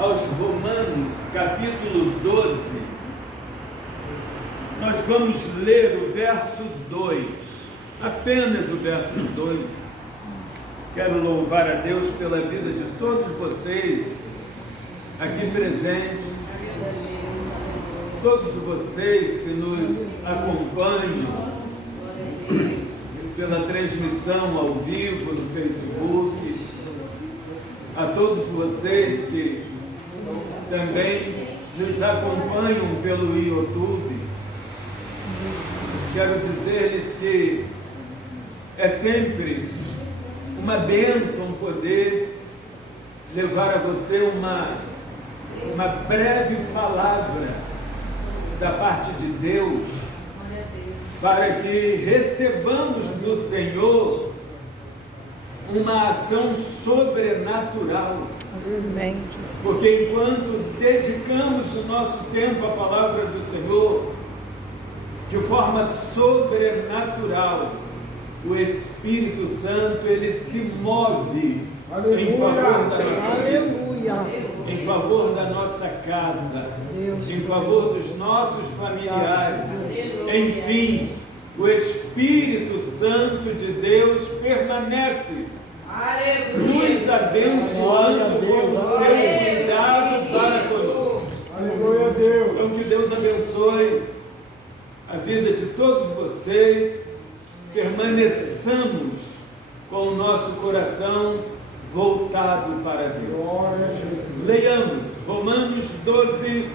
aos Romanos, capítulo 12, nós vamos ler o verso 2, apenas o verso 2. Quero louvar a Deus pela vida de todos vocês aqui presentes, todos vocês que nos acompanham pela transmissão ao vivo no Facebook, a todos vocês que também nos acompanham pelo YouTube. Quero dizer-lhes que é sempre uma bênção poder levar a você uma breve palavra da parte de Deus, para que recebamos do Senhor uma ação sobrenatural. Porque enquanto dedicamos o nosso tempo à palavra do Senhor, de forma sobrenatural, o Espírito Santo, ele se move em favor da nossa vida, em favor da nossa casa, em favor dos nossos familiares. Enfim, o Espírito Santo de Deus permanece nos abençoando com o seu cuidado para conosco. Então, que Deus abençoe a vida de todos vocês. Permaneçamos com o nosso coração voltado para Deus. Leiamos Romanos 12,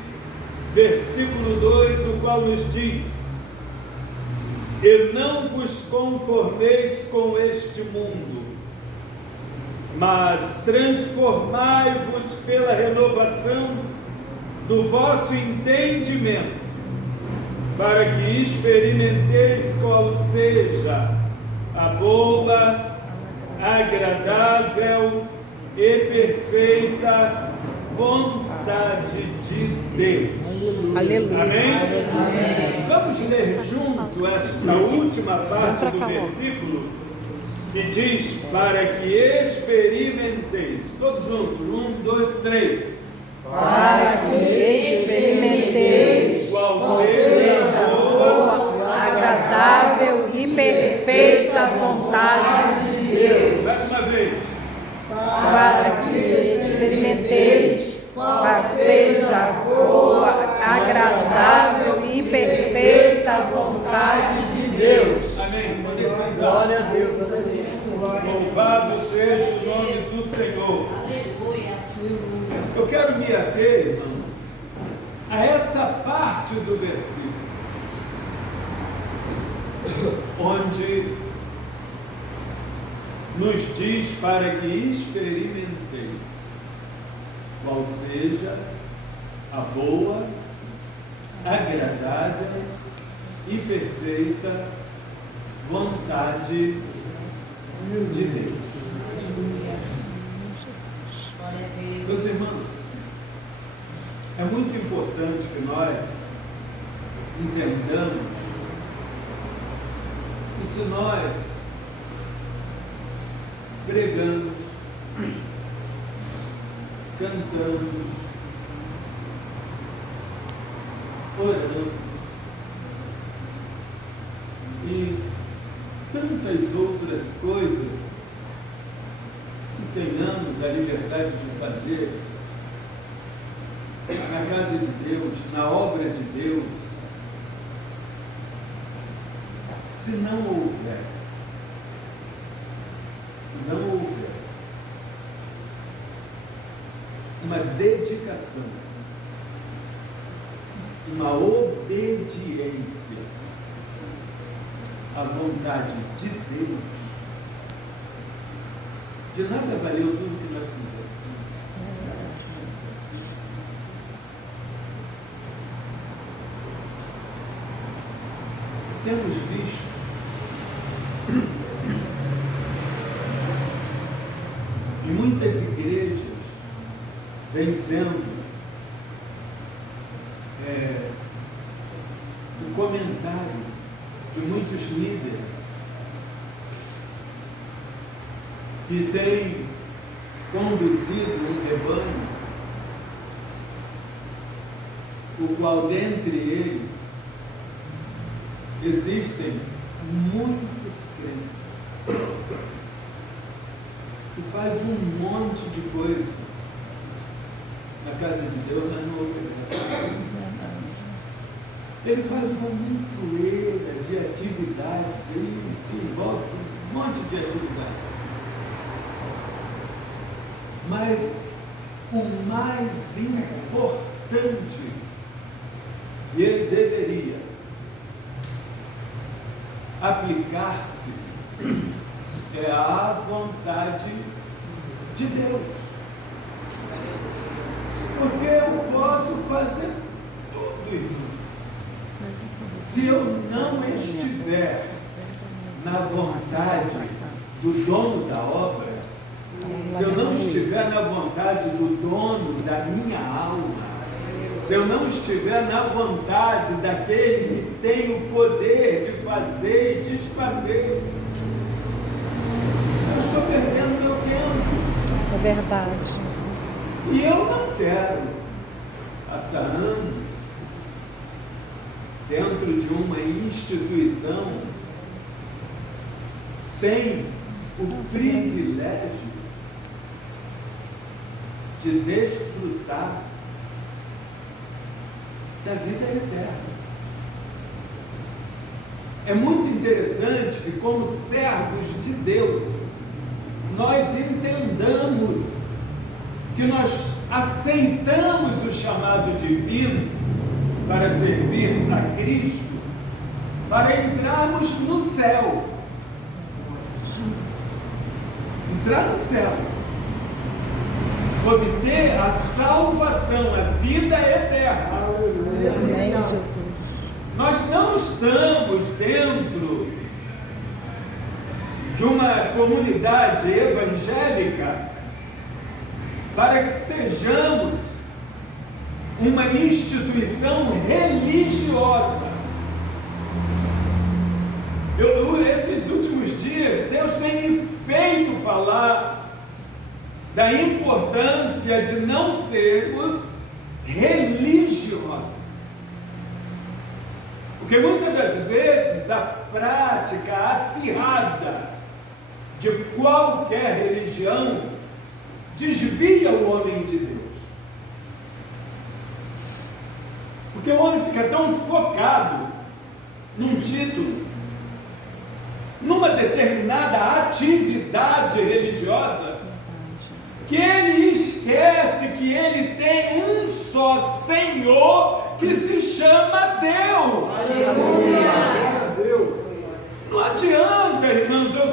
versículo 2, o qual nos diz: E não vos conformeis com este mundo, mas transformai-vos pela renovação do vosso entendimento, para que experimenteis qual seja a boa, agradável e perfeita vontade de Deus. Aleluia. Amém? Amém. Vamos ler junto esta última parte do versículo, que diz: para que experimenteis. Todos juntos, 1, 2, 3. Para que experimenteis qual seja a boa, agradável e perfeita vontade de Deus. Mais uma vez. Para que experimenteis qual seja a boa, agradável e perfeita vontade de Deus. Amém. Poder sentar. Glória a Deus. Louvado seja o nome do Senhor. Aleluia. Eu quero me ater, irmãos, a essa parte do versículo, onde nos diz para que experimenteis qual seja a boa, agradável e perfeita vontade de Deus. Meus irmãos, é muito importante que nós entendamos que se nós pregamos, cantamos, oramos e tantas outras coisas que tenhamos a liberdade de fazer na casa de Deus, na obra de Deus, se não houver uma dedicação, uma obediência à vontade de Deus, de nada valeu tudo que nós fizemos. Temos visto em muitas igrejas vem sendo o comentário de muitos líderes que têm conduzido um rebanho o qual dentre eles existem muitos crentes, que faz um monte de coisa na casa de Deus, mas não obedece. Ele faz uma montoeira de atividades, ele se envolve com um monte de atividades. Mas o mais importante que ele deveria aplicar-se é a vontade de Deus. Porque eu posso fazer tudo, irmão. Se eu não estiver na vontade do dono da obra, se eu não estiver na vontade do dono da minha alma, se eu não estiver na vontade daquele que tem o poder de fazer e desfazer, eu estou perdendo meu tempo. É verdade. E eu não quero passar anos dentro de uma instituição sem o privilégio de desfrutar da vida eterna. É muito interessante que, como servos de Deus, nós entendamos que nós aceitamos o chamado divino para servir a Cristo, para entrarmos no céu. Entrar no céu. Obter a salvação, a vida eterna. Amém, Jesus. Nós não estamos dentro de uma comunidade evangélica para que sejamos uma instituição religiosa. Esses últimos dias, Deus tem me feito falar da importância de não sermos religiosos. Porque muitas das vezes a prática acirrada de qualquer religião desvia o homem de Deus. Porque o homem fica tão focado num título, numa determinada atividade religiosa, que ele esquece que ele tem um só Senhor que se chama Deus. Não adianta, irmãos, eu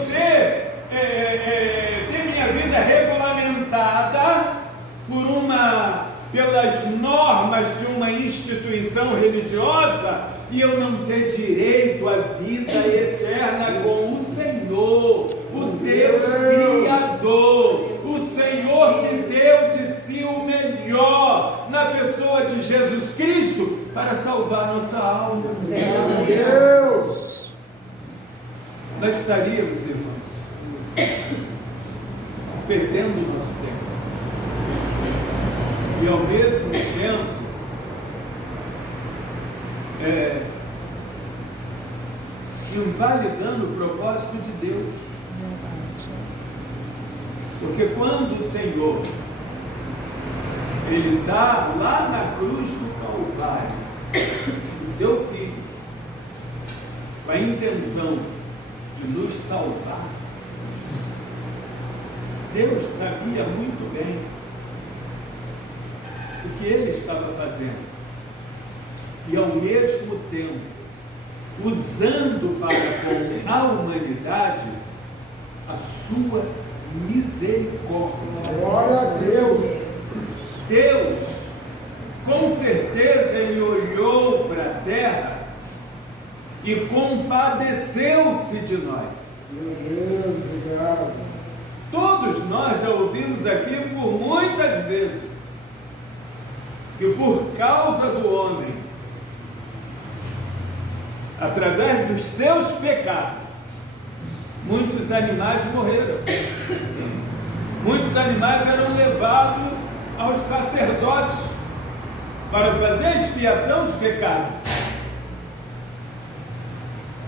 ter minha vida regulamentada pelas normas de uma instituição religiosa e eu não ter direito à vida eterna com o Senhor, o Deus Criador, o Senhor que deu de si o melhor na pessoa de Jesus Cristo para salvar nossa alma. Meu Deus! Nós estaríamos, irmãos, perdendo o nosso tempo e ao mesmo tempo invalidando o propósito de Deus. Porque quando o Senhor Ele dá lá na cruz do Calvário o seu Filho com a intenção de nos salvar, Deus sabia muito bem o que Ele estava fazendo e ao mesmo tempo usando para com a humanidade a sua misericórdia. Glória a Deus! Deus, com certeza, Ele olhou para a terra e compadeceu-se de nós. Meu Deus, obrigado. Todos nós já ouvimos aqui por muitas vezes que por causa do homem, através dos seus pecados, muitos animais morreram. Muitos animais eram levados aos sacerdotes para fazer a expiação de pecado.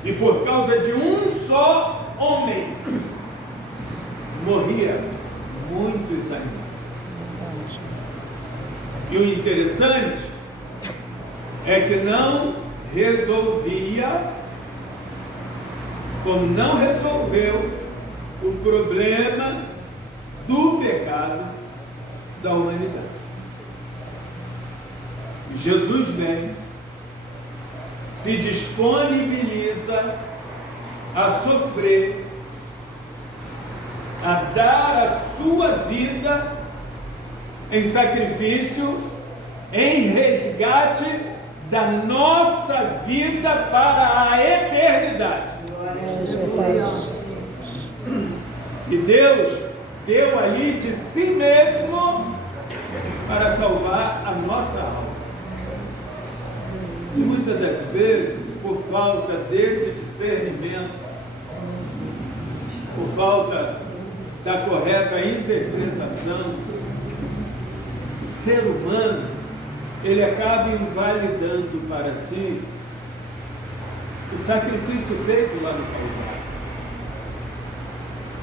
E por causa de um só homem, morria muitos animais. E o interessante é que não resolvia, como não resolveu o problema do pecado da humanidade. Jesus vem, se disponibiliza a sofrer, a dar a sua vida em sacrifício, em resgate da nossa vida para a eternidade. E Deus deu ali de si mesmo para salvar a nossa alma. E muitas das vezes, por falta desse discernimento, por falta da correta interpretação, o ser humano, ele acaba invalidando para si o sacrifício feito lá no Calvário.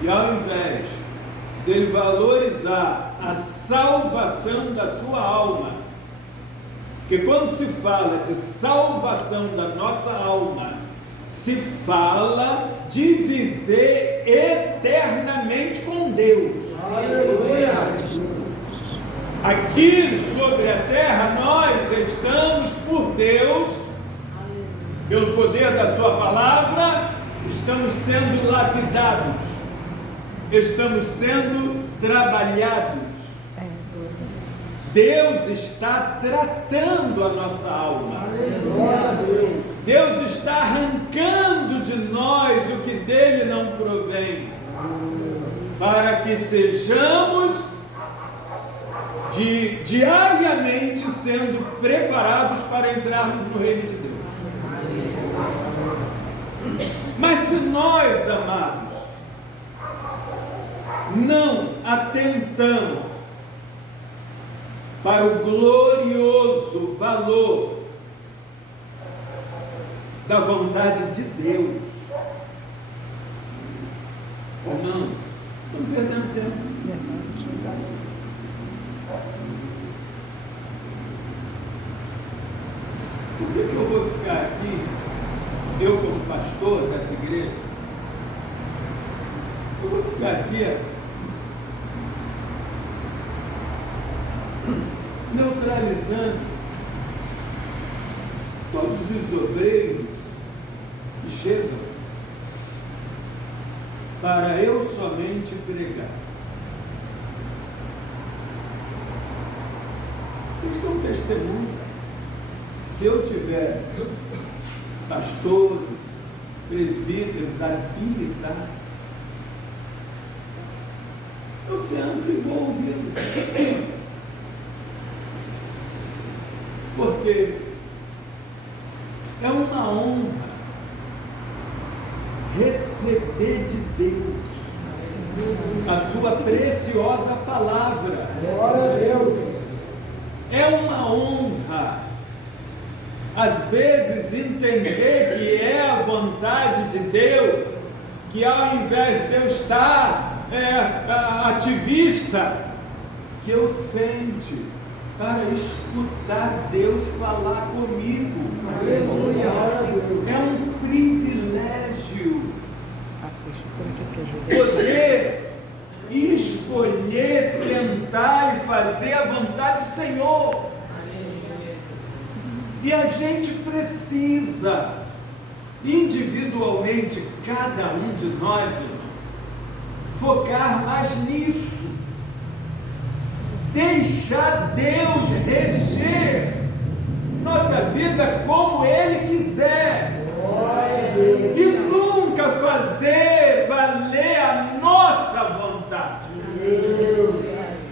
E ao invés dele valorizar a salvação da sua alma, porque quando se fala de salvação da nossa alma, se fala de viver eternamente com Deus. Aleluia! Aqui sobre a terra, nós estamos por Deus, pelo poder da sua palavra, estamos sendo lapidados, estamos sendo trabalhados. Deus está tratando a nossa alma. Deus está arrancando de nós o que dele não provém, para que sejamos diariamente sendo preparados para entrarmos no reino de Deus. Mas se nós, amados, não atentamos para o glorioso valor da vontade de Deus, irmãos, não perdemos tempo. Por que eu vou ficar aqui, eu como pastor dessa igreja, eu vou ficar aqui neutralizando todos os obreiros que chegam para eu somente pregar? Vocês são testemunhas. Se eu tiver pastores, presbíteros habilitados, eu sempre vou ouvi-los. Porque é uma honra receber de Deus a sua preciosa palavra. Glória a Deus. É uma honra, às vezes, entender que é a vontade de Deus, que ao invés de eu estar ativista, que eu sente para escutar Deus falar comigo. Aleluia. É um privilégio poder escolher sentar e fazer a vontade do Senhor. E a gente precisa, individualmente, cada um de nós, irmãos, focar mais nisso. Deixar Deus reger nossa vida como Ele quiser. E nunca fazer valer a nossa vontade.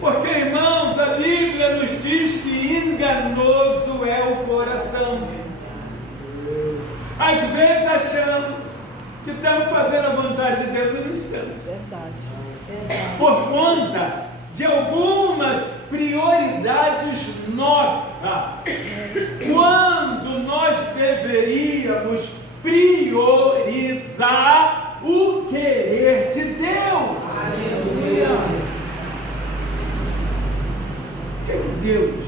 Porque, irmãos, a Bíblia nos diz que enganoso é o coração. Às vezes achamos que estamos fazendo a vontade de Deus e não estamos. Por conta de algumas prioridades nossas. Deus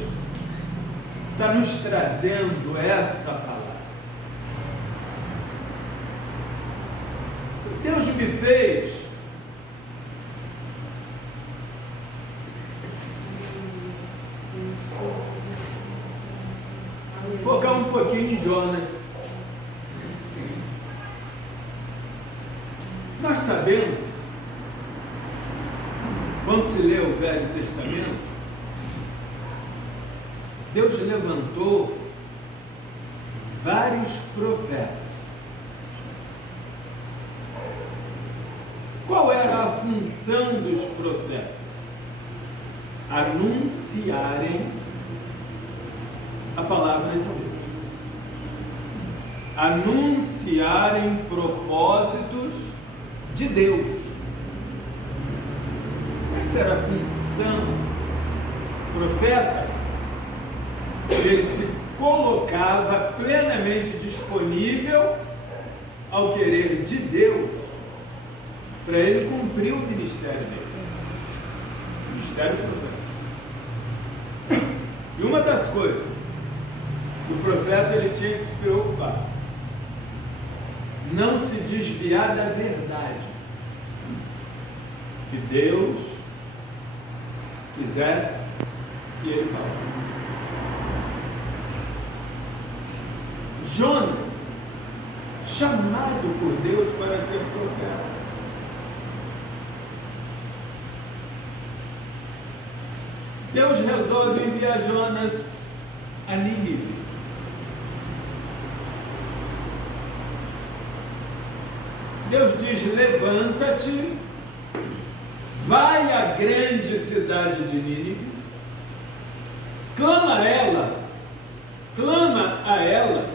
está nos trazendo essa palavra. Deus me fez focar um pouquinho em Jonas. Nós sabemos, quando se lê o Velho Testamento, Deus levantou vários profetas. Qual era a função dos profetas? Anunciarem a palavra de Deus. Anunciarem propósitos de Deus. Essa era a função do profeta. Ele se colocava plenamente disponível ao querer de Deus para ele cumprir o ministério dele. O ministério do profeta. E uma das coisas, o profeta ele tinha que se preocupar, não se desviar da verdade que Deus quisesse que ele falasse. Jonas, chamado por Deus para ser profeta. Deus resolve enviar Jonas a Nínive. Deus diz: levanta-te, vai à grande cidade de Nínive, clama a ela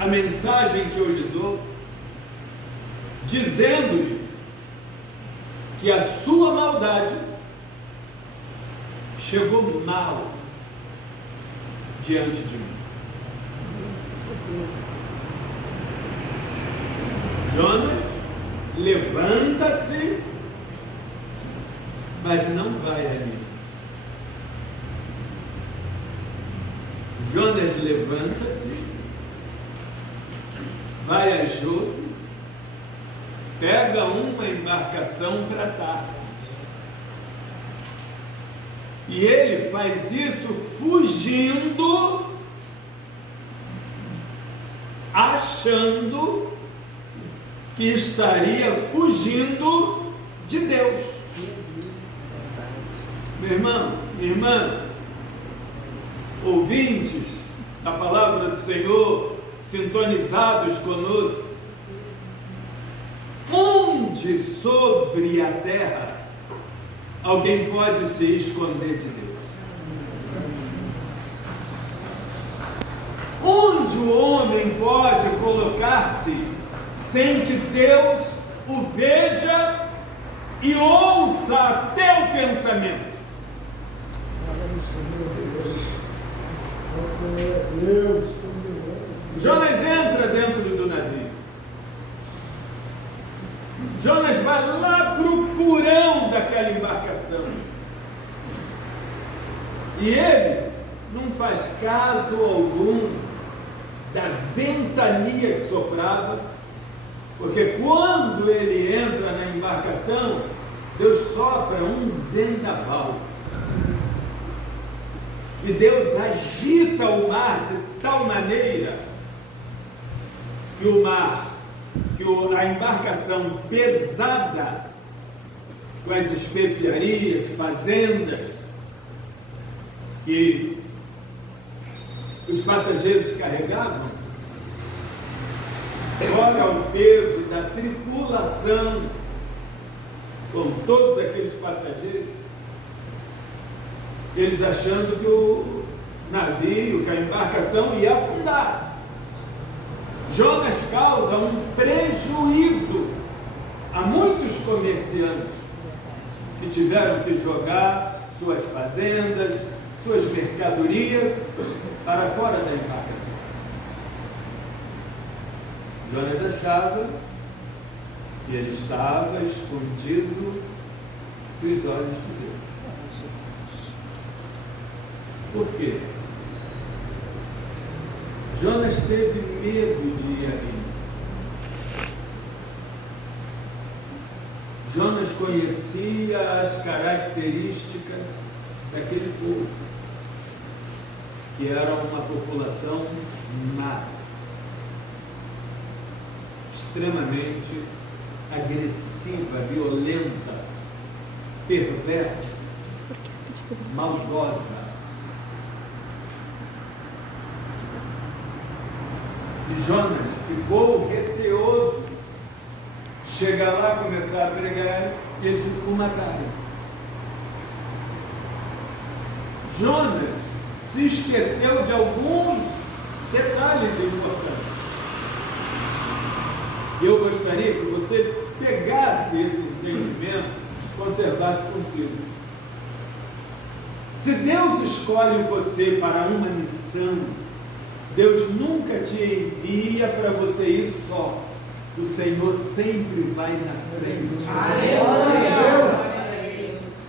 a mensagem que eu lhe dou, dizendo-lhe que a sua maldade chegou mal diante de mim. Jonas levanta-se, mas não vai ali. Jonas levanta-se, vai a Jope, pega uma embarcação para Tarsis. E ele faz isso fugindo, achando que estaria fugindo de Deus. Meu irmão, minha irmã, ouvintes da palavra do Senhor, sintonizados conosco, onde sobre a terra alguém pode se esconder de Deus? Onde o homem pode colocar-se sem que Deus o veja e ouça até o pensamento? Jonas entra dentro do navio. Jonas vai lá para o porão daquela embarcação. E ele não faz caso algum da ventania que soprava, porque quando ele entra na embarcação, Deus sopra um vendaval. E Deus agita o mar de tal maneira que a embarcação pesada, com as especiarias, fazendas, que os passageiros carregavam, fora o peso da tripulação, com todos aqueles passageiros, eles achando que o navio, que a embarcação ia afundar. Jonas causa um prejuízo a muitos comerciantes que tiveram que jogar suas fazendas, suas mercadorias para fora da embarcação. Jonas achava que ele estava escondido dos olhos de Deus. Por quê? Jonas teve medo de ir ali. Jonas conhecia as características daquele povo, que era uma população má, extremamente agressiva, violenta, perversa, maldosa. E Jonas ficou receoso. Chega lá, começar a pregar, e eles o mataram. Jonas se esqueceu de alguns detalhes importantes. Eu gostaria que você pegasse esse entendimento, conservasse consigo. Se Deus escolhe você para uma missão, Deus nunca te envia para você ir só. O Senhor sempre vai na frente. Aleluia!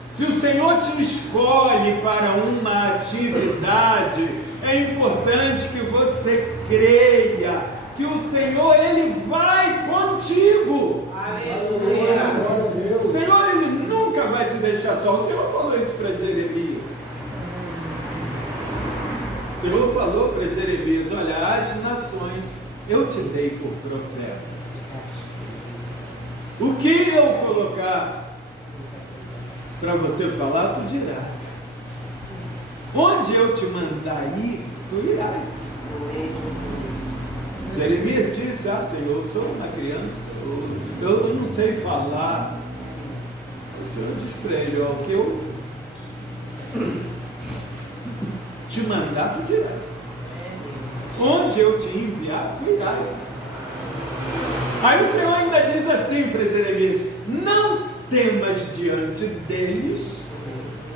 Se o Senhor te escolhe para uma atividade, é importante que você creia que o Senhor, Ele vai contigo. Aleluia! O Senhor, Ele nunca vai te deixar só. O Senhor falou isso para Jeremias. O Senhor falou para Jeremias: olha, as nações eu te dei por profeta. O que eu colocar para você falar, tu dirás. Onde eu te mandar ir, tu irás. Jeremias disse: ah, Senhor, eu sou uma criança, eu não sei falar. O Senhor diz para ele: ó, o que eu te mandar, tu dirás. Onde eu te enviar, tu irás. Aí o Senhor ainda diz assim para Jeremias: não temas diante deles,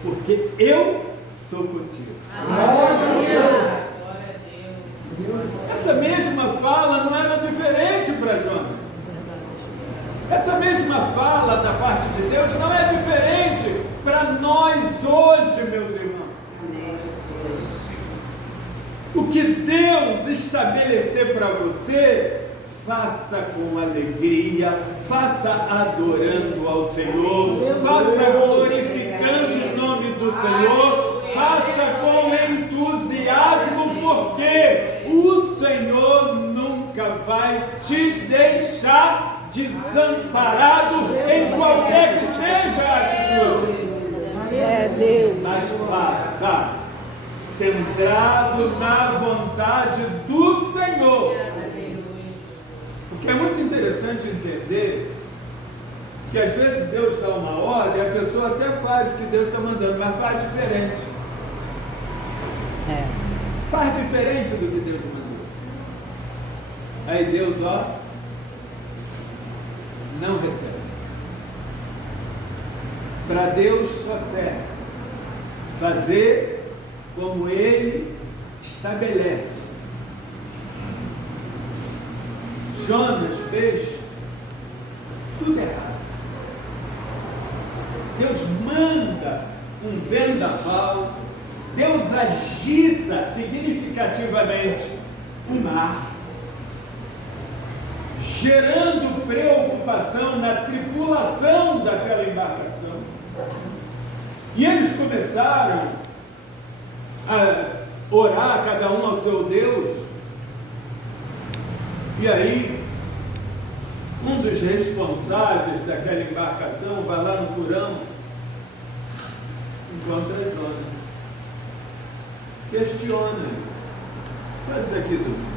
porque eu sou contigo. Aleluia! Essa mesma fala não era diferente para Jonas. Essa mesma fala da parte de Deus não é diferente para nós hoje, meus irmãos. O que Deus estabelecer para você, faça com alegria, faça adorando ao Senhor, faça glorificando o nome do Senhor, faça com entusiasmo, porque o Senhor nunca vai te deixar desamparado em qualquer que seja a atitude. É Deus. Mas faça centrado na vontade do Senhor. Porque é muito interessante entender que às vezes Deus dá uma ordem, a pessoa até faz o que Deus está mandando, mas faz diferente. Faz diferente do que Deus mandou. Aí Deus, ó, não recebe. Para Deus só serve fazer como Ele estabelece. Jonas fez tudo errado. Deus manda um vendaval, Deus agita significativamente o mar, gerando preocupação na tripulação daquela embarcação. E eles começaram a orar, cada um ao seu Deus. E aí, um dos responsáveis daquela embarcação vai lá no porão, encontra Jonas, questiona: faz isso aqui, Deus.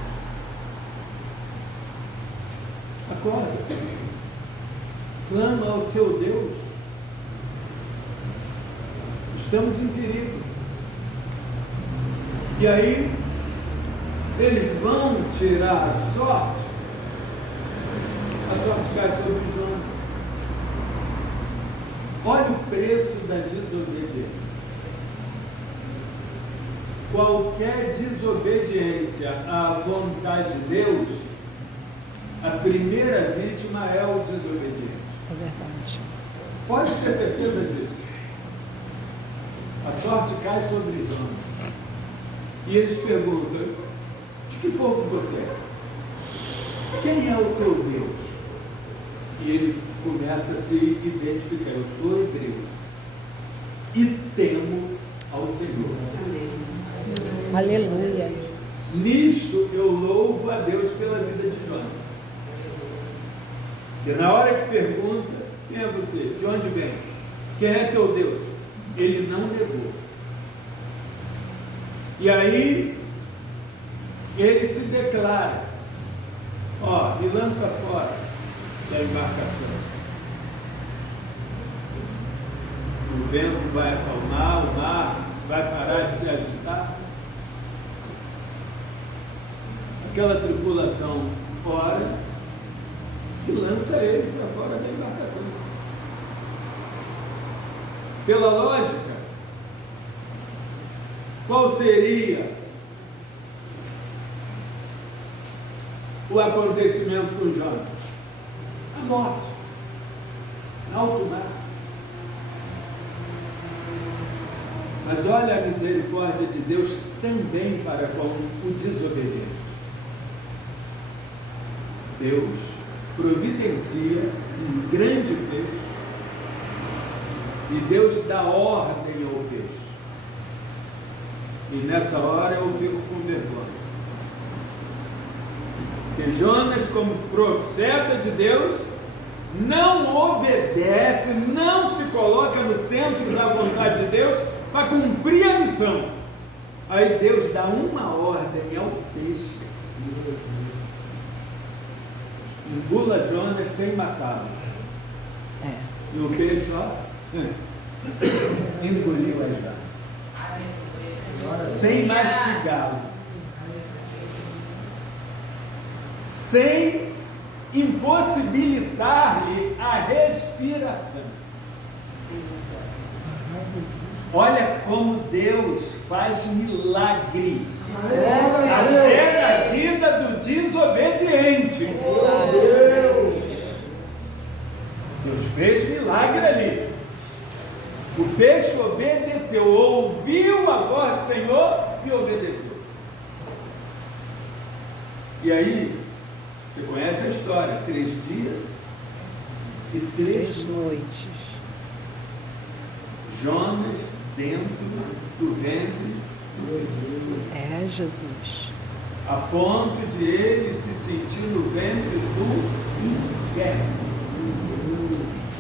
Acorda, clama ao seu Deus, estamos em perigo. E aí, eles vão tirar a sorte cai sobre Jonas. Olha o preço da desobediência. Qualquer desobediência à vontade de Deus, a primeira vítima é o desobediente. É verdade. Pode ter certeza disso. A sorte cai sobre Jonas. E eles perguntam: de que povo você é? Quem é o teu Deus? E ele começa a se identificar: eu sou hebreu e temo ao Senhor. Aleluia. Nisto eu louvo a Deus pela vida de Jonas. E na hora que pergunta: quem é você? De onde vem? Quem é teu Deus? Ele não negou. E aí ele se declara: ó, me lança fora da embarcação. O vento vai acalmar, o mar vai parar de se agitar. Aquela tripulação ora e lança ele para fora da embarcação. Pela lógica, qual seria o acontecimento com Jonas? A morte, em alto mar. Mas olha a misericórdia de Deus também para com o desobediente. Deus providencia um grande peixe e Deus dá ordem ao peixe. E nessa hora eu fico com vergonha. Porque Jonas, como profeta de Deus, não obedece, não se coloca no centro da vontade de Deus para cumprir a missão. Aí Deus dá uma ordem ao peixe: engula Jonas sem matá-lo. E o peixe, ó, engoliu as Jonas, sem mastigá-lo, sem impossibilitar-lhe a respiração. Olha como Deus faz milagre até na vida do desobediente. Deus fez milagre ali. O peixe obedeceu, ouviu a voz do Senhor e obedeceu. E aí, você conhece a história: 3 dias e 3 noites. Jonas dentro do ventre do Jesus. a ponto de ele se sentir no ventre do inferno.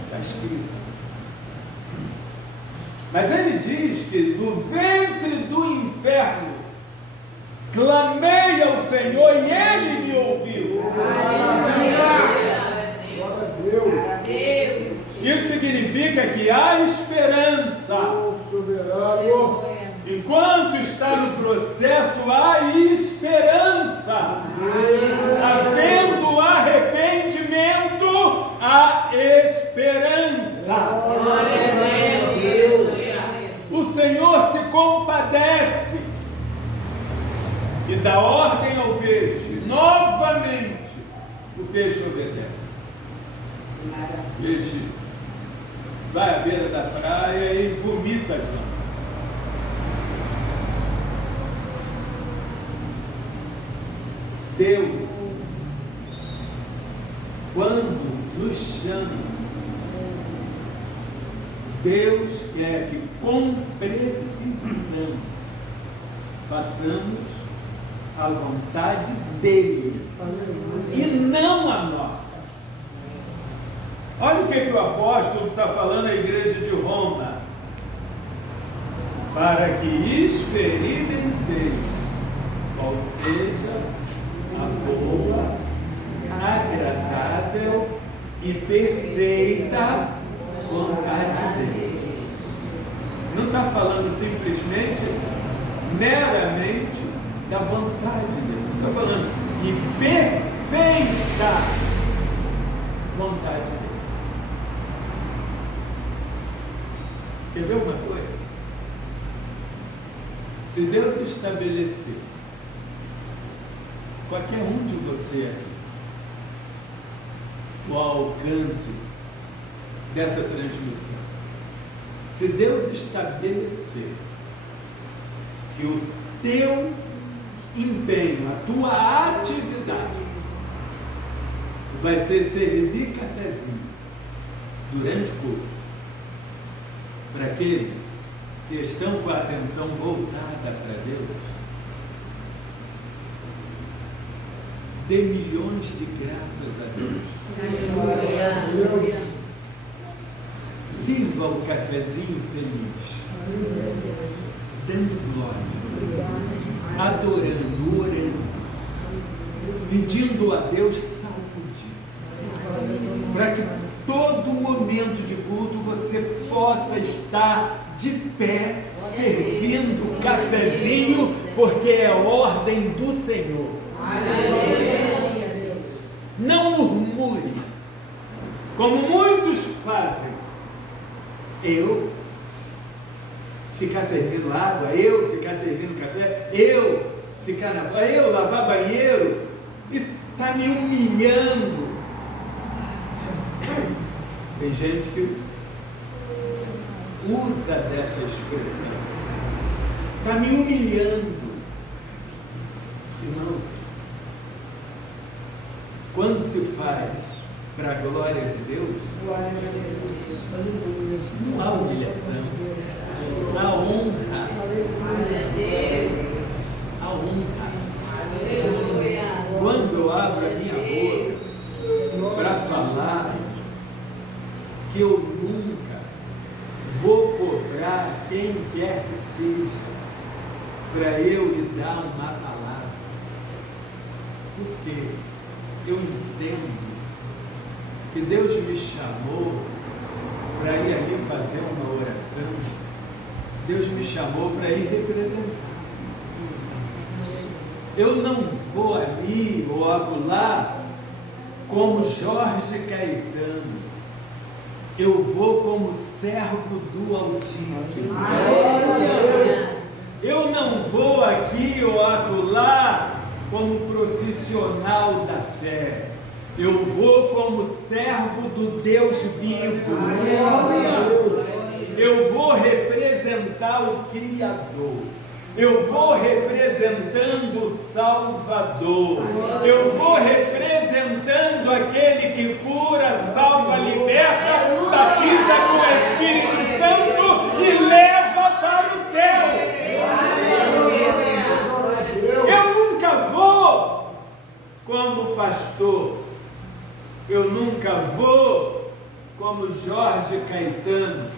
Está escrito. Mas ele diz que do ventre do inferno clamei ao Senhor e ele me ouviu. Isso significa que há esperança. Enquanto está no processo, há esperança. Havendo arrependimento, há esperança. O Senhor se compadece e dá ordem ao peixe. Novamente, o peixe obedece. O peixe vai à beira da praia e vomita as Jonas. Deus, quando nos chama, Deus quer que com precisão façamos a vontade dele e não a nossa. Olha o que o apóstolo está falando à igreja de Roma: para que experimenteis qual seja a boa, agradável e perfeita vontade de Deus. Não está falando simplesmente, meramente da vontade de Deus. Está falando de perfeita vontade de Deus. Quer ver uma coisa? Se Deus estabelecer qualquer um de você aqui o alcance dessa transmissão, se Deus estabelecer que o teu empenho, a tua atividade vai ser servir cafezinho durante o culto para aqueles que estão com a atenção voltada para Deus. Dê milhões de graças a Deus. Sirva o cafezinho feliz, dando glória, adorando, orando, pedindo a Deus saúde, para que todo momento de culto você possa estar de pé, servindo o cafezinho, porque é ordem do Senhor. Não murmure, como muitos fazem. Eu ficar servindo água, eu ficar servindo café, eu ficar na banha, eu lavar banheiro, isso está me humilhando. Tem gente que usa dessa expressão, está me humilhando. Irmãos, quando se faz para a glória de Deus, não há humilhação, há honra. A honra. Quando eu abro a minha boca para falar que eu nunca vou cobrar quem quer que seja para eu lhe dar uma palavra, porque eu entendo que Deus me chamou para ir ali fazer uma oração, Deus me chamou para ir representar. Eu não vou ali ou acolá como Jorge Caetano, eu vou como servo do Altíssimo. Eu não vou aqui ou acolá como profissional da fé, eu vou como servo do Deus vivo. Eu vou representar o Criador, eu vou representando o Salvador, eu vou representando aquele que cura, salva, liberta, batiza com o Espírito Santo e leva para o céu. Eu nunca vou como pastor, eu nunca vou como Jorge Caetano,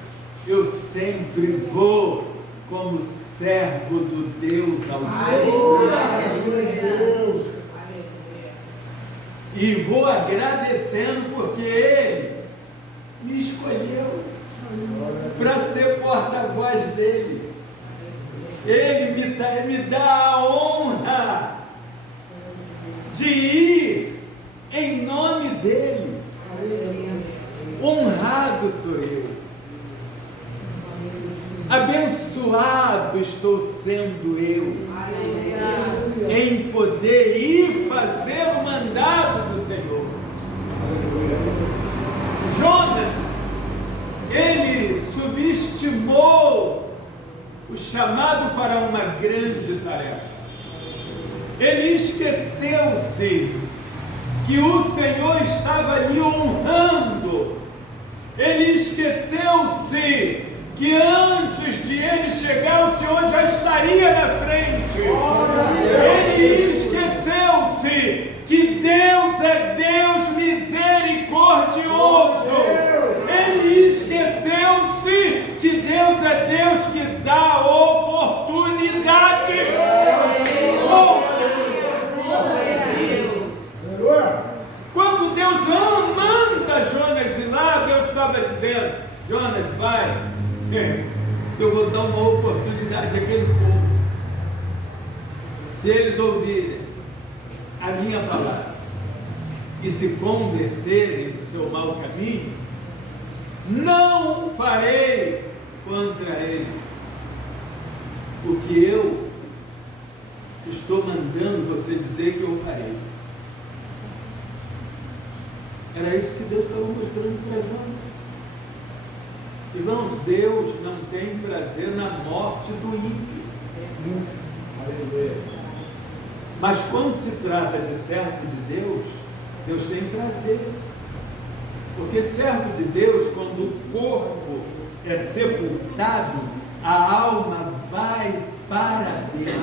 eu sempre vou como servo do Deus Altíssimo. E vou agradecendo porque Ele me escolheu para ser porta-voz dEle. Ele me dá a honra de ir em nome dEle. Honrado sou eu. Abençoado estou sendo eu em poder ir fazer o mandado do Senhor. Jonas, ele subestimou o chamado para uma grande tarefa. Ele esqueceu-se que o Senhor estava ali honrando. Ele esqueceu-se que antes de ele chegar, o Senhor já estaria na frente. Ele esqueceu-se que Deus é Deus misericordioso. Ele esqueceu-se que Deus é Deus que dá oportunidade. Quando Deus manda Jonas ir lá, Deus estava dizendo: Jonas, vai, eu vou dar uma oportunidade àquele povo. Se eles ouvirem a minha palavra e se converterem do seu mau caminho, não farei contra eles o que eu estou mandando você dizer que eu farei. Era isso que Deus estava mostrando para Jonas. Irmãos, Deus não tem prazer na morte do ímpio. Mas quando se trata de servo de Deus, Deus tem prazer. Porque servo de Deus, quando o corpo é sepultado, a alma vai para Deus.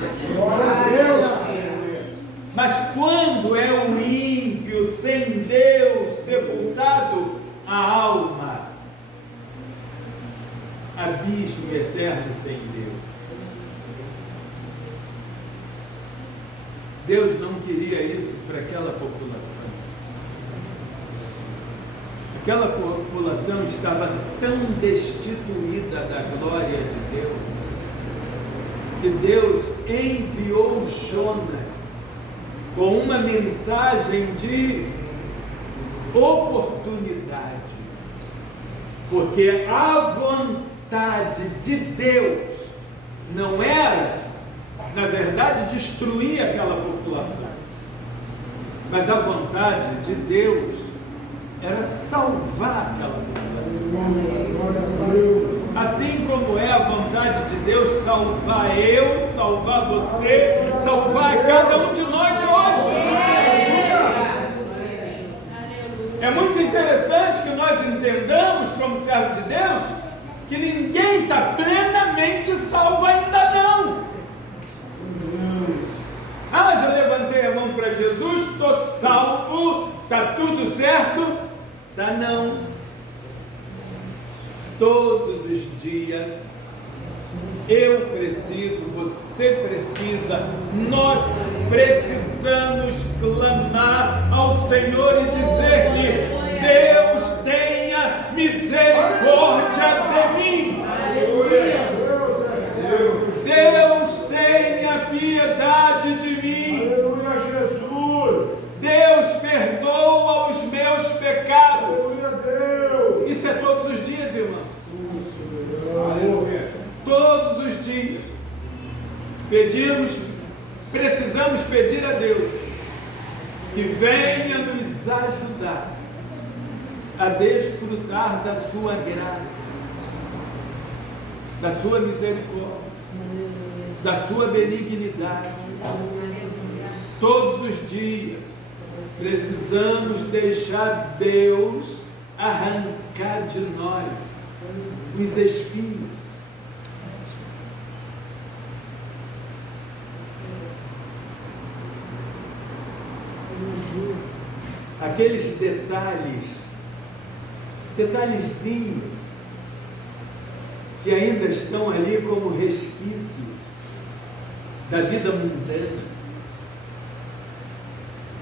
Mas quando é o ímpio, sem Deus, sepultado, a alma, abismo eterno sem Deus. Deus não queria isso para aquela população. Aquela população estava tão destituída da glória de Deus, que Deus enviou Jonas com uma mensagem de oportunidade, porque a vontade de Deus não era, na verdade, destruir aquela população, mas a vontade de Deus era salvar aquela população. Assim como é a vontade de Deus salvar eu, salvar você, salvar cada um de nós hoje. É muito interessante que nós entendamos, como servo de Deus, que ninguém está plenamente salvo ainda não. Ah, já levantei a mão para Jesus, estou salvo, está tudo certo? Tá não. Todos os dias eu preciso, você precisa, nós precisamos clamar ao Senhor e dizer-lhe: Deus tenha misericórdia de mim. Deus tenha piedade de mim. Deus perdoa os meus pecados. Isso é todos os dias, irmão. Todos os dias. Precisamos pedir a Deus que venha nos ajudar a desfrutar da sua graça, da sua misericórdia, da sua benignidade. Todos os dias precisamos deixar Deus arrancar de nós os espinhos. Aqueles detalhezinhos que ainda estão ali como resquícios da vida mundana.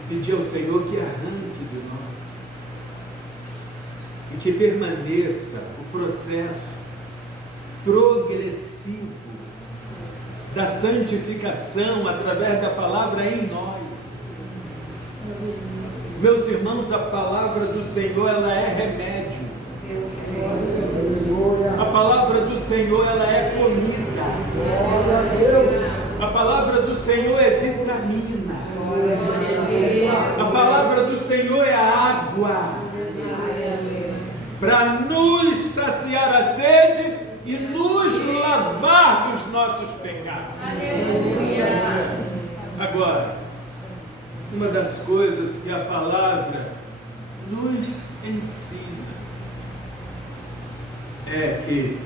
Pedir ao Senhor que arranque de nós e que permaneça o processo progressivo da santificação através da palavra em nós. Meus irmãos, a palavra do Senhor, ela é remédio. A palavra do Senhor, ela é comida. A palavra do Senhor é vitamina. A palavra do Senhor é água para nos saciar a sede e nos lavar dos nossos pecados. Agora, uma das coisas que a palavra nos ensina é que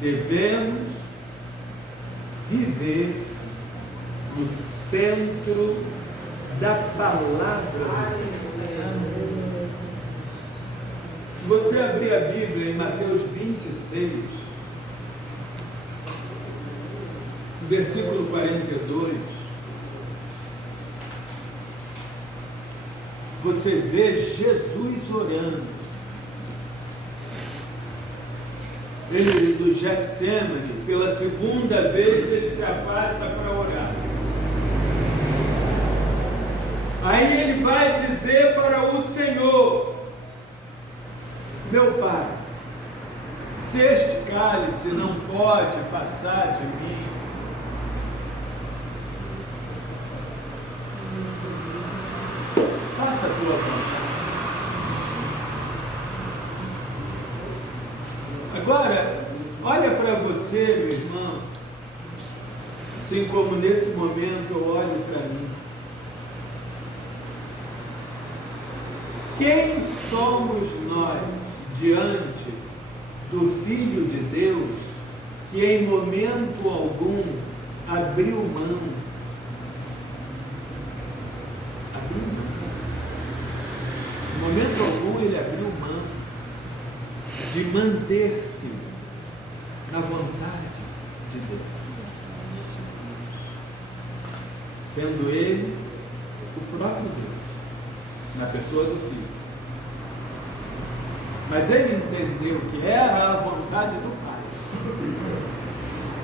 devemos viver no centro da palavra. Se você abrir a Bíblia em Mateus 26, versículo 42, você vê Jesus orando. Ele, do Getsemane, pela segunda vez, ele se afasta para orar. Aí ele vai dizer para o Senhor: meu Pai, se este cálice não pode passar de mim, faça a tua vontade. Agora, olha para você, meu irmão, Assim como nesse momento eu olho para mim. Quem somos nós diante do Filho de Deus que em momento algum abriu mão? Abriu mão. Em momento algum ele abriu mão de manter-se na vontade de Deus. Sendo ele o próprio Deus, na pessoa do Filho. Mas ele entendeu que era a vontade do Pai.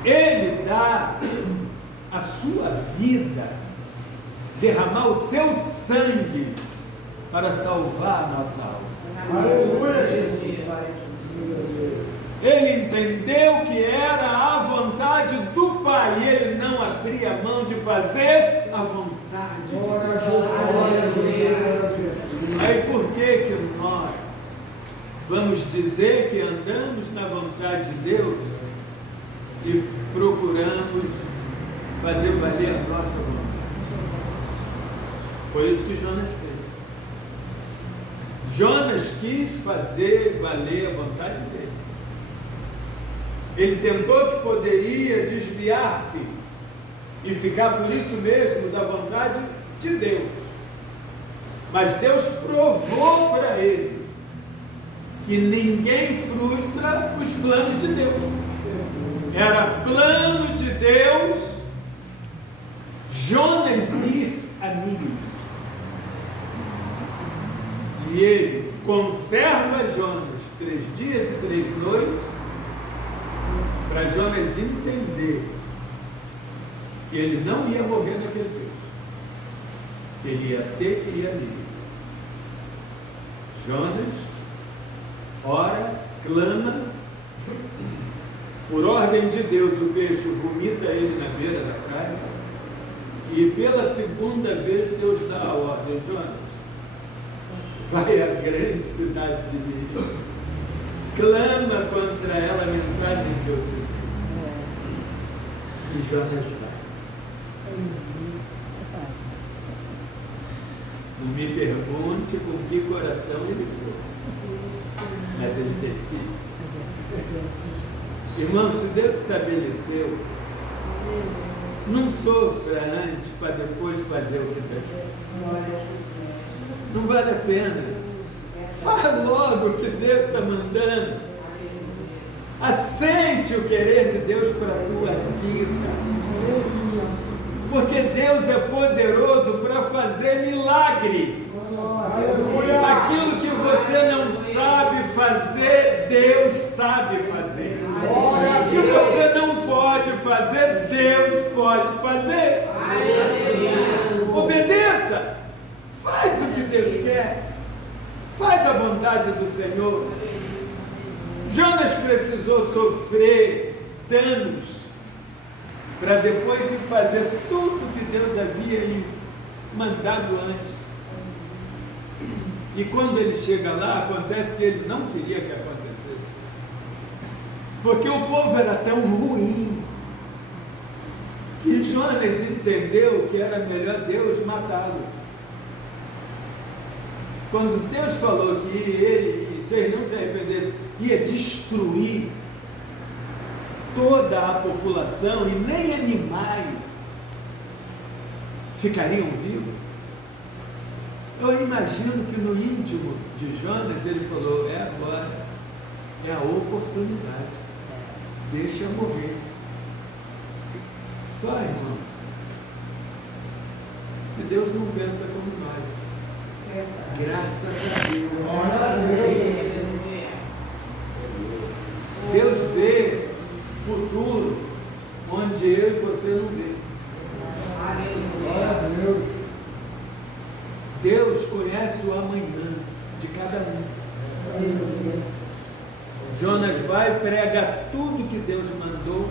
Ele dá a sua vida, derramar o seu sangue para salvar a nossa alma. Aleluia, Jesus. Ele entendeu que era a vontade do Pai, e ele não abria mão de fazer a vontade de Deus. Aí por que nós vamos dizer que andamos na vontade de Deus e procuramos fazer valer a nossa vontade? Foi isso que Jonas fez. Jonas quis fazer valer a vontade dele. Ele tentou que poderia desviar-se e ficar por isso mesmo da vontade de Deus. Mas Deus provou para ele que ninguém frustra os planos de Deus. Era plano de Deus Jonas ir a Nínive. E ele conserva Jonas 3 dias e 3 noites para Jonas entender que ele não ia morrer naquele dia, que ele ia ter que ir a Nínive. Jonas ora, clama, por ordem de Deus o peixe vomita ele na beira da praia, e pela segunda vez Deus dá a ordem: Jonas, vai à grande cidade de Nínive, clama contra ela a mensagem que eu te dei. E Jonas vai. Não me pergunte com que coração ele foi, mas ele teve que ir. Irmão, se Deus estabeleceu, não sofra antes para depois fazer o que Deus. Não vale a pena. Fala logo o que Deus está mandando. Aceite o querer de Deus para a tua vida. Porque Deus é poderoso para fazer milagre. Aquilo que você não sabe fazer, Deus sabe fazer. O que você não pode fazer, Deus pode fazer. Obedeça. Faz o que Deus quer. Faz a vontade do Senhor. Jonas precisou sofrer danos para depois ir fazer tudo que Deus havia mandado antes. E quando ele chega lá, acontece que ele não queria que acontecesse. Porque o povo era tão ruim que Jonas entendeu que era melhor Deus matá-los. Quando Deus falou que ele, se eles não se arrependessem, ia destruir toda a população e nem animais ficariam vivos, eu imagino que no íntimo de Jonas ele falou: é agora, é a oportunidade, deixa eu morrer. Só, irmãos, que Deus não pensa como nós. Graças a Deus. Deus vê futuro onde eu e você não vê. Deus conhece o amanhã de cada um. Jonas vai, prega tudo que Deus mandou,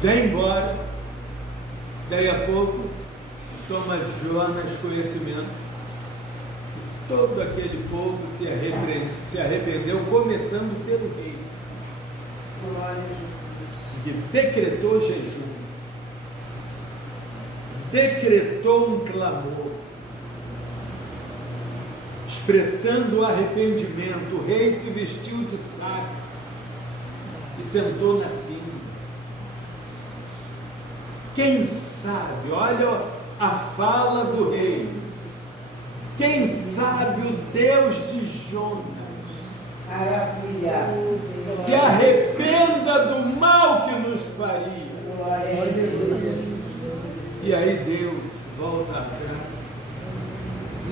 vem embora, daí a pouco toma Jonas conhecimento. Todo aquele povo se arrependeu, começando pelo rei. que decretou jejum, decretou um clamor, expressando o arrependimento. O rei se vestiu de saco e sentou na cinza. Quem sabe, olha a fala do rei, quem sabe o Deus de Jonas Maravilha. se arrependa do mal que nos faria. Glória a Deus. E aí Deus volta atrás,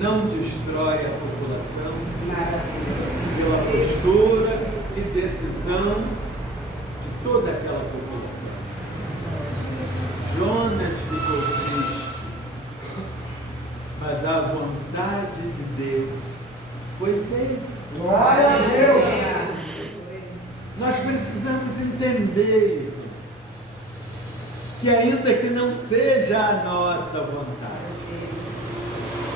não destrói a população, Maravilha. pela postura e decisão de toda aquela população. Jonas ficou triste, mas a vontade de Deus foi feita. Glória a Deus. Nós precisamos entender que ainda que não seja a nossa vontade,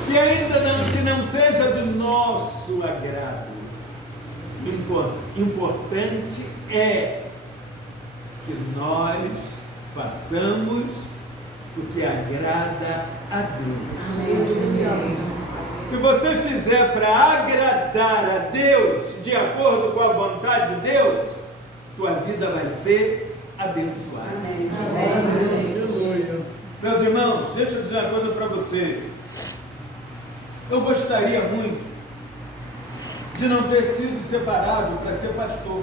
que ainda que não seja do nosso agrado, importante é que nós façamos o que agrada a Deus. Se você fizer para agradar a Deus, de acordo com a vontade de Deus, tua vida vai ser abençoada. Meus irmãos, deixa eu dizer uma coisa para você. Eu gostaria muito de não ter sido separado para ser pastor.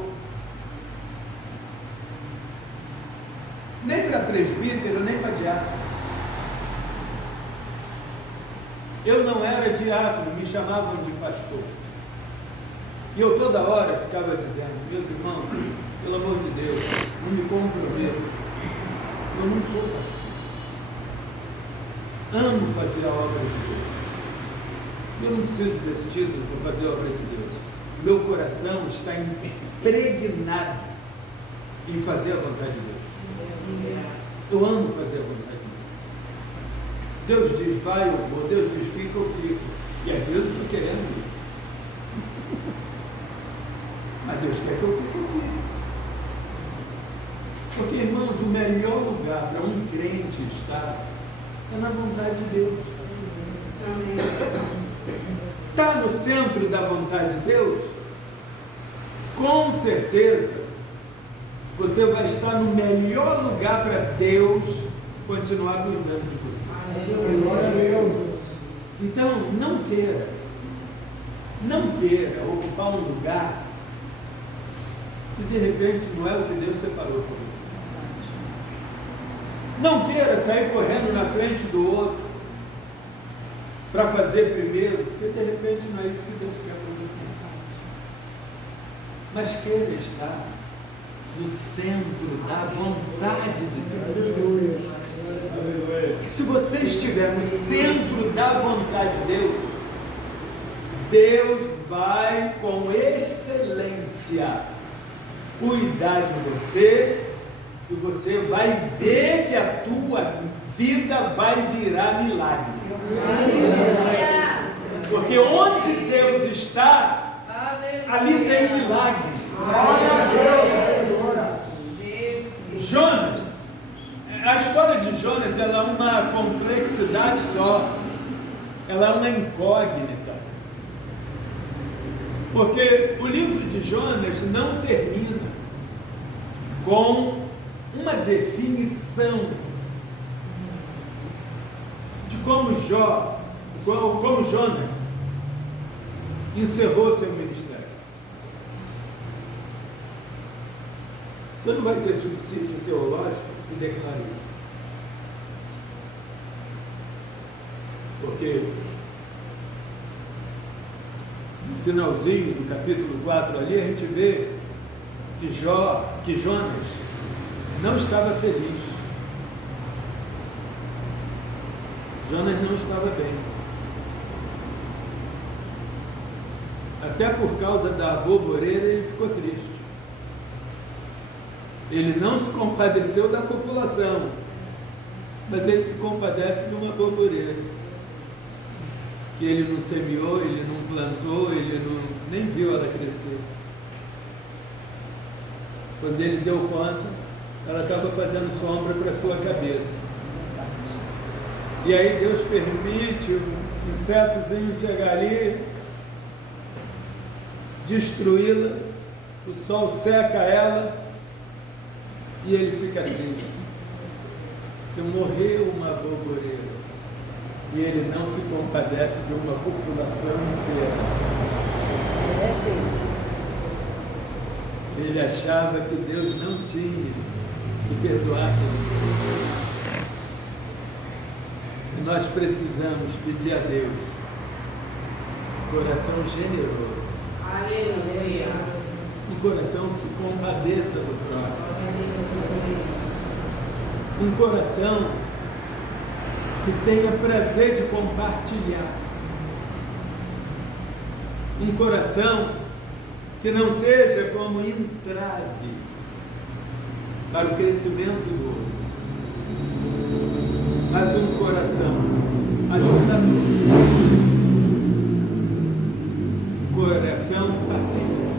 Nem para presbítero, nem para diácono. Eu não era diácono, me chamavam de pastor. E eu toda hora ficava dizendo, meus irmãos, pelo amor de Deus, não me comprometo. Eu não sou pastor. Amo fazer a obra de Deus. Eu não preciso desse título para fazer a obra de Deus. Meu coração está impregnado em fazer a vontade de Deus. Eu amo fazer a vontade de Deus. Deus diz, vai, eu vou. Deus diz, fica, eu fico. E às vezes eu estou querendo ir. Mas Deus quer que eu fique, eu fico. Porque, irmãos, o melhor lugar para um crente estar é na vontade de Deus. Está no centro da vontade de Deus? Com certeza você vai estar no melhor lugar para Deus continuar cuidando de você. Glória a Deus. Então, não queira ocupar um lugar que de repente não é o que Deus separou para você. Não queira sair correndo na frente do outro para fazer primeiro, porque de repente não é isso que Deus quer para você. Mas queira estar no centro da vontade de Deus. Se você estiver no centro da vontade de Deus, Deus vai com excelência cuidar de você e você vai ver que a tua vida vai virar milagre. Porque onde Deus está, ali tem milagre. Jonas, a história de Jonas, ela é uma complexidade só, ela é uma incógnita. Porque o livro de Jonas não termina com uma definição de como Jonas encerrou seu ministério. Você não vai ter subsídio teológico que declare isso. Porque no finalzinho do capítulo 4 ali a gente vê que Jonas não estava feliz. Jonas não estava bem. Até por causa da boboreira ele ficou triste. Ele não se compadeceu da população, mas ele se compadece de uma boboreira. Que ele não semeou, ele não plantou, ele nem viu ela crescer. Quando ele deu conta, ela estava fazendo sombra para a sua cabeça. E aí Deus permite um insetozinho chegar ali, destruí-la, o sol seca ela e ele fica triste. Então morreu uma borboleta e ele não se compadece de uma população inteira. Ele achava que Deus não tinha que perdoar ele. E nós precisamos pedir a Deus coração generoso. Aleluia. Um coração que se compadeça do próximo. Um coração que tenha prazer de compartilhar. Um coração que não seja como entrave para o crescimento do outro, mas um coração ajudador, um coração pacífico,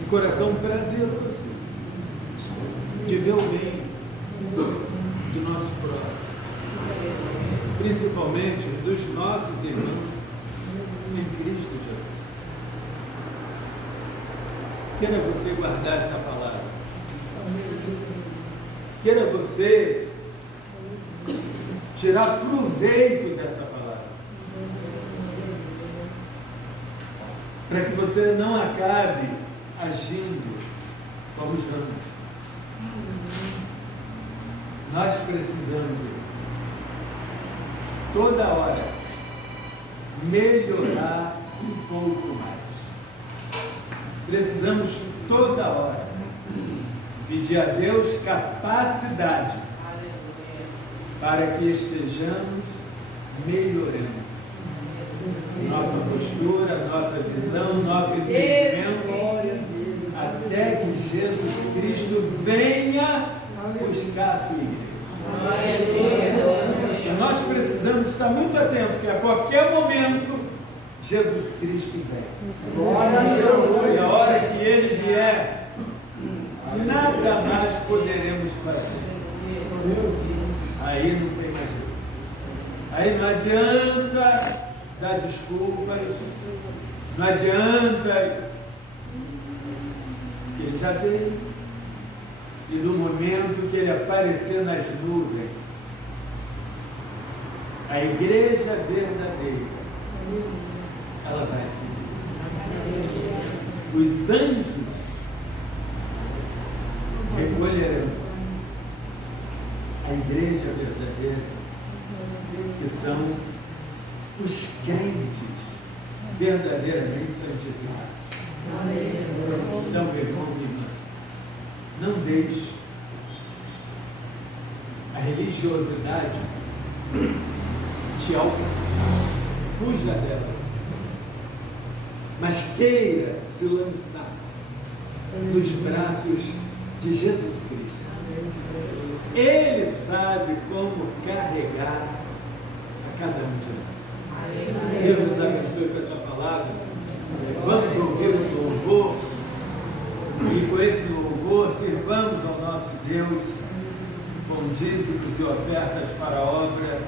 um coração prazeroso de ver o bem do nosso próximo, principalmente dos nossos irmãos em Cristo Jesus. Queira você guardar essa palavra. Queira você tirar proveito dessa palavra. Para que você não acabe agindo como Jonas. Nós precisamos, toda hora, melhorar um pouco mais. Precisamos toda hora pedir a Deus capacidade para que estejamos melhorando nossa postura, nossa visão, nosso entendimento, até que Jesus Cristo venha buscar a sua igreja. E nós precisamos estar muito atentos, que a qualquer momento Jesus Cristo vem. E a hora que Ele vier, nada mais poderemos fazer. Aí não tem mais jeito. Aí não adianta dar desculpas, não adianta, que Ele já veio. E no momento que Ele aparecer nas nuvens, a igreja verdadeira, ela vai subir. Os anjos recolherão a igreja verdadeira, que são os crentes verdadeiramente santificados. Então, meu irmão, minha irmã, não deixe a religiosidade te alcançar. Fuja dela. Mas queira se lançar nos braços de Jesus Cristo. Ele sabe como carregar a cada um de nós. Deus nos abençoe com essa palavra. Vamos ouvir o louvor e com esse louvor sirvamos ao nosso Deus com dízimos e ofertas para a obra